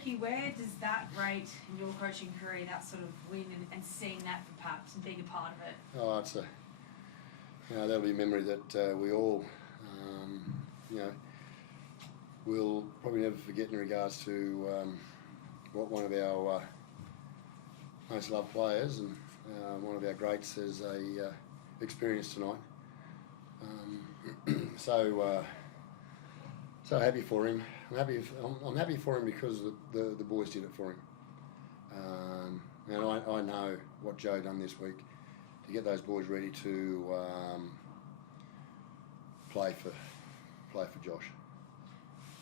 Ricky, where does that rate in your coaching career, that sort of win and seeing that for Paps and being a part of it? Oh, it's that'll be a memory that we all, we'll probably never forget in regards to what one of our most loved players and one of our greats has experienced tonight. So happy for him. I'm happy for him because the boys did it for him. And I know what Joe done this week to get those boys ready to play for Josh.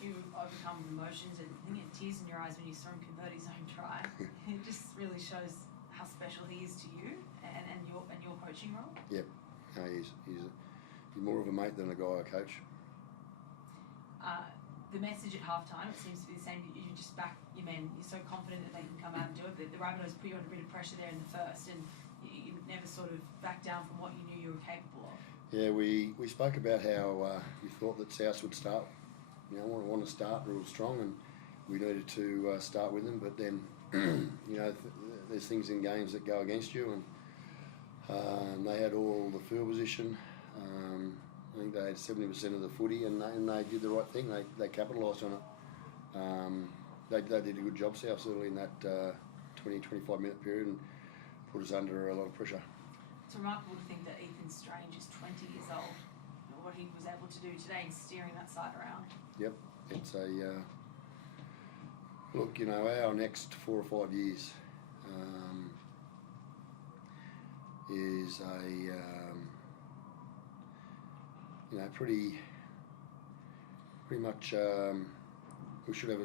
You overcome emotions and I think tears in your eyes when you saw him convert his own try. It just really shows how special he is to you and your coaching role. Yep, no, he's more of a mate than a guy I coach. The message at halftime, it seems to be the same. You just back your men. You're so confident that they can come out and do it. But the Rabbitohs put you under a bit of pressure there in the first, and you never sort of backed down from what you knew you were capable of. Yeah, we spoke about how we thought that South would start. Want to start real strong, and we needed to start with them. But then, there's things in games that go against you, and they had all the field position. I think they had 70% of the footy, and they did the right thing. They capitalised on it. They did a good job, South, certainly in that 20-25 minute period, and put us under a lot of pressure. It's remarkable to think that Ethan Strange is 20 years old. What he was able to do today in steering that side around. Yep, it's look. Our next 4 or 5 years is pretty much. We should have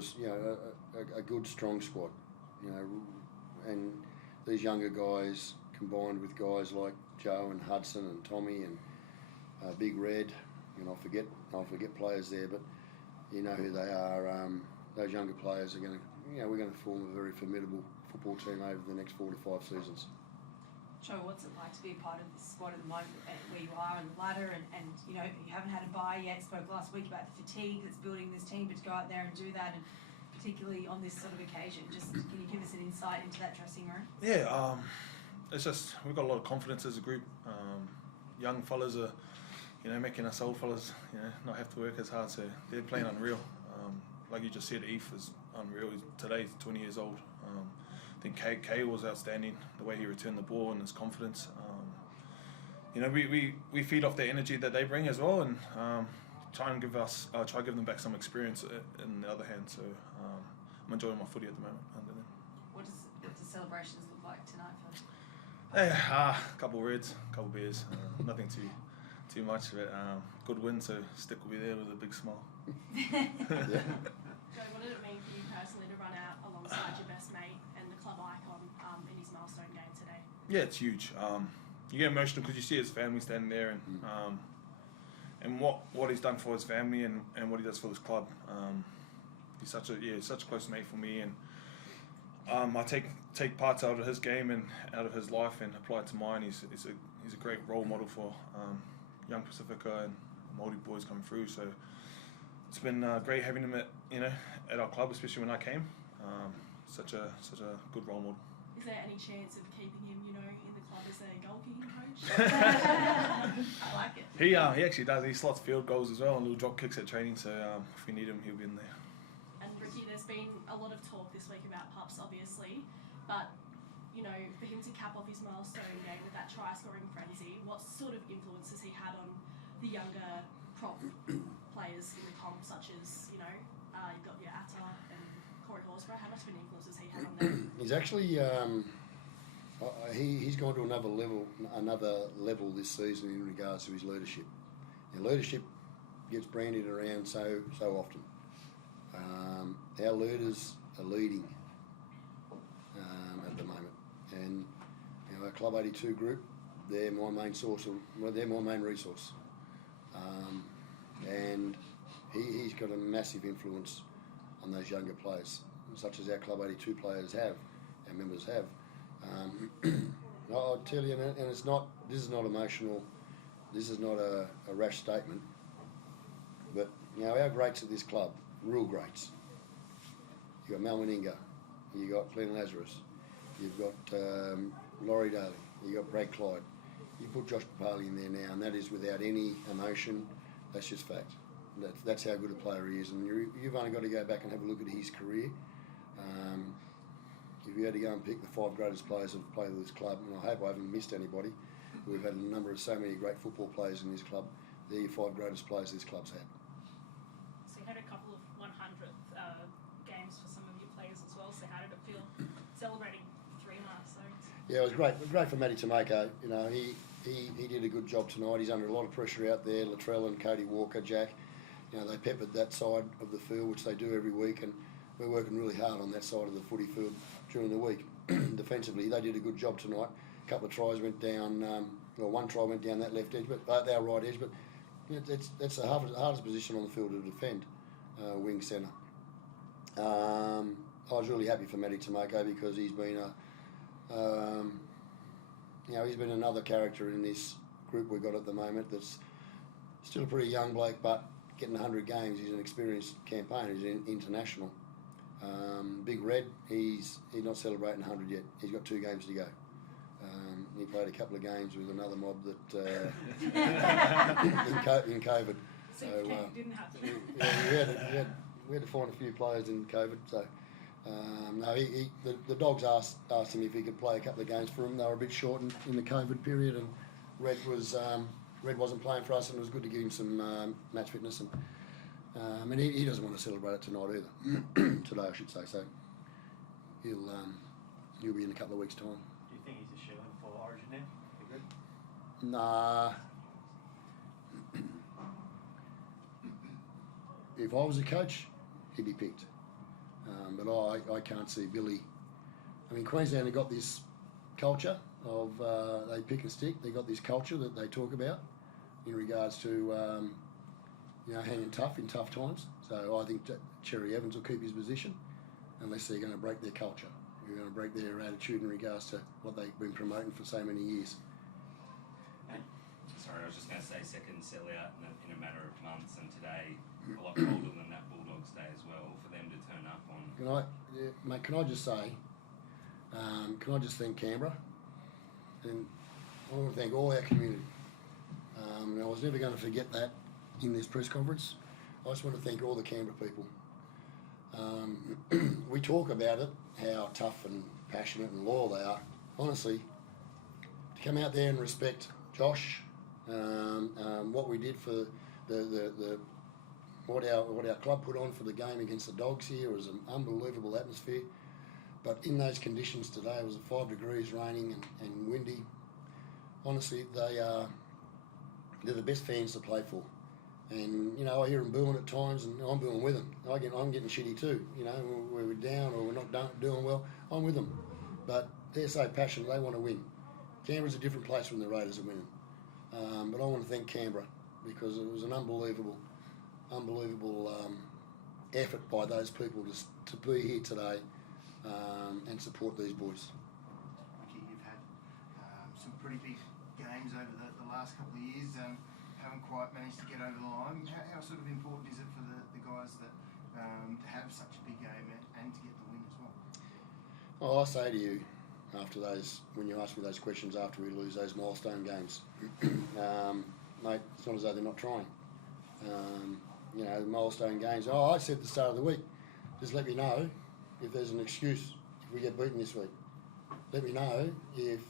a good strong squad, and these younger guys combined with guys like Joe and Hudson and Tommy and Big Red. I'll forget players there, but you know who they are. Those younger players are going to, we're going to form a very formidable football team over the next 4 to 5 seasons. Joe, what's it like to be a part of this squad at the moment, where you are on the ladder, and you haven't had a bye yet? Spoke last week about the fatigue that's building this team, but to go out there and do that, and particularly on this sort of occasion, just can you give us an insight into that dressing room? Yeah, it's just we've got a lot of confidence as a group. Young fellas are, making us old fellas, not have to work as hard. So they're playing unreal. Like you just said, Eve is unreal. Today he's 20 years old. I think Kay was outstanding, the way he returned the ball and his confidence. We feed off the energy that they bring as well, and try to give them back some experience in the other hand. So I'm enjoying my footy at the moment under them. What does the celebrations look like tonight for you? A couple of reds, a couple of beers, nothing too much. But good win, so Stick will be there with a big smile. Yeah. Joe, what did it mean for you personally to run out alongside your best mate and the club icon in his milestone game today? Yeah, it's huge. You get emotional because you see his family standing there, and what he's done for his family and what he does for this club. He's such a close mate for me, and I take parts out of his game and out of his life and apply it to mine. He's a great role model for young Pacifica and Māori boys coming through. So it's been great having him at our club, especially when I came. Such a good role model. Is there any chance of keeping him, in the club as a goal kicking coach? I like it. He actually does. He slots field goals as well and little drop kicks at training. So if we need him, he'll be in there. And Ricky, there's been a lot of talk this week about Pups, obviously, but for him to cap off his milestone game with that try-scoring frenzy, what sort of influence has he had on the younger prop players in the comp, such as you've got your Atta and Corey Horsburgh? How much of an influence has he had on them? He's actually he's gone to another level this season in regards to his leadership. And leadership gets branded around so often. Our leaders are leading at the moment, and our Club 82 group, they're my main resource, and he's got a massive influence on those younger players, such as our Club 82 players have, our members have. I'll tell you, and this is not emotional, this is not a rash statement, but our greats at this club, real greats, You've got Mal Meninga, you've got Glenn Lazarus, you've got Laurie Daly, you've got Brad Clyde. You put Josh Papali in there now, and that is without any emotion. That's just fact. That's how good a player he is, and you've only got to go back and have a look at his career. If you had to go and pick the 5 greatest players who have played with this club, and I hope I haven't missed anybody, we've had a number of so many great football players in this club. They're your 5 greatest players this club's had. So you had a couple of 100th games for some of your players as well. So how did it feel celebrating 3 milestones? Yeah, it was great. It was great for Matty Tomoko. You know, he did a good job tonight. He's under a lot of pressure out there. Latrell and Cody Walker, Jack. You know, they peppered that side of the field, which they do every week, and we're working really hard on that side of the footy field during the week. Defensively, they did a good job tonight. A couple of tries went down, well, one try went down that left edge, but our right edge. But you know, that's the hardest position on the field to defend, wing centre. I was really happy for Matty Tomoko because he's been he's been another character in this group we've got at the moment that's still a pretty young bloke, but getting 100 games. He's an experienced campaigner. He's international. Big Red, he's not celebrating 100 yet. He's got 2 games to go. He played a couple of games with another mob that in COVID. So you didn't have to. Yeah, we had to find a few players in COVID. So no, the Dogs asked him if he could play a couple of games for him. They were a bit short in the COVID period, and Red wasn't playing for us, and it was good to give him some match fitness. And he doesn't want to celebrate it tonight either. Today, I should say. So he'll be in a couple of weeks' time. Do you think he's a shoo-in for Origin now? You good? Nah. If I was a coach, he'd be picked. But I can't see Billy. I mean, Queensland have got this culture of they pick and stick. They got this culture that they talk about in regards to hanging tough in tough times. So I think Cherry Evans will keep his position unless they're going to break their culture. They're going to break their attitude in regards to what they've been promoting for so many years. Sorry, I was just going to say second sellout in a matter of months, and today a lot colder than that Bulldogs day as well. For them to turn up on. Mate, can I just say, can I just thank Canberra, and I want to thank all our community. I was never going to forget that in this press conference. I just want to thank all the Canberra people. We talk about it, how tough and passionate and loyal they are. Honestly, to come out there and respect Josh, what we did for what our club put on for the game against the Dogs here was an unbelievable atmosphere. But in those conditions today, it was 5 degrees, raining and windy. Honestly, they're the best fans to play for. And, you know, I hear them booing at times, and I'm booing with them. I'm getting shitty too. You know, when we're down or we're not doing well, I'm with them. But they're so passionate, they want to win. Canberra's a different place when the Raiders are winning. But I want to thank Canberra because it was an unbelievable effort by those people to be here today and support these boys. Ricky, you've had some pretty big games over the last couple of years. Haven't quite managed to get over the line. How sort of important is it for the guys that to have such a big game and to get the win as well? Well, I say to you, after those, when you ask me those questions after we lose those milestone games, mate, it's not as though they're not trying. You know, the milestone games. I said at the start of the week, just let me know if there's an excuse if we get beaten this week. Let me know if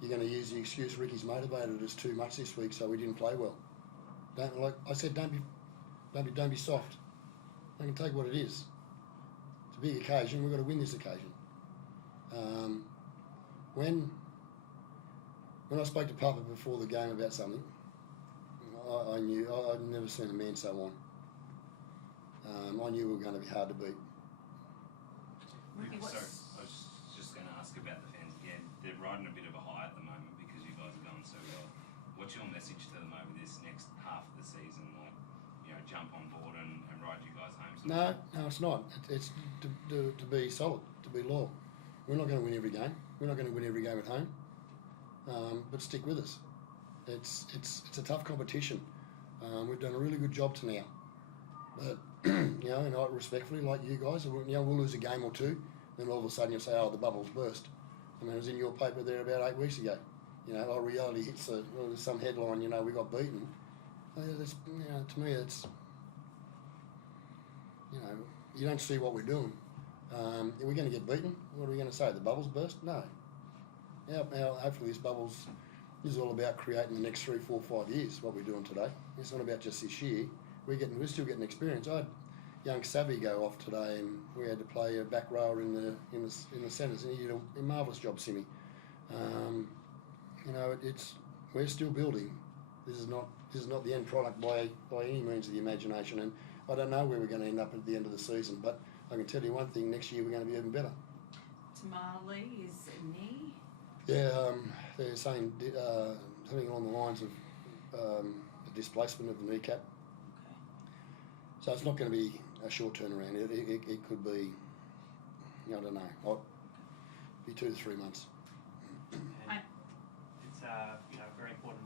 you're going to use the excuse Ricky's motivated us too much this week, so we didn't play well. Don't be soft. I can take what it is. It's a big occasion. We've got to win this occasion. When I spoke to Papa before the game about something, I knew I'd never seen a man so on. I knew we were going to be hard to beat. Ricky, Sorry, I was just going to ask about the fans again. They're riding a bit of a high at the moment because you guys are going so well. What's your message to them over this next half of the season? Like, you know, jump on board and ride you guys home? No, it's not. It's to be solid, to be loyal. We're not going to win every game. We're not going to win every game at home. But stick with us. It's a tough competition. We've done a really good job to now. But you know, and I respectfully, like you guys, we'll lose a game or two, then all of a sudden you'll say, oh, the bubble's burst. I mean, it was in your paper there about 8 weeks ago. You know, our reality hits there's some headline, you know, we got beaten. That's, you know, to me, it's, you know, you don't see what we're doing. Are we going to get beaten? What are we going to say? The bubble's burst? No. Hopefully this is all about creating the next 3, 4, 5 years, what we're doing today. It's not about just this year. We're still getting experience. I had young Savvy go off today, and we had to play a back rower in the centres, and he did a marvellous job, Simi. You know, we're still building. This is not the end product by any means of the imagination, and I don't know where we're going to end up at the end of the season, but I can tell you one thing: next year we're going to be even better. Tamale is a knee. Yeah, they're saying something along the lines of the displacement of the kneecap. Okay. So it's not going to be a short turnaround. It could be, I don't know, be 2 to 3 months. And it's you know, very important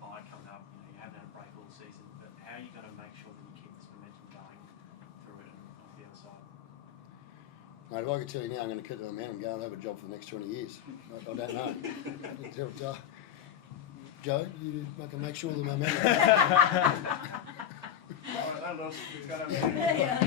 bye coming up. You know, you haven't had a break all season, but how are you going to make sure that you keep this momentum going through it and on the other side? Mate, if I could tell you now, I'm going to keep the momentum going and have a job for the next 20 years. I don't know. Joe, you can make sure the momentum. All right, that looks, it's going to be. Yeah.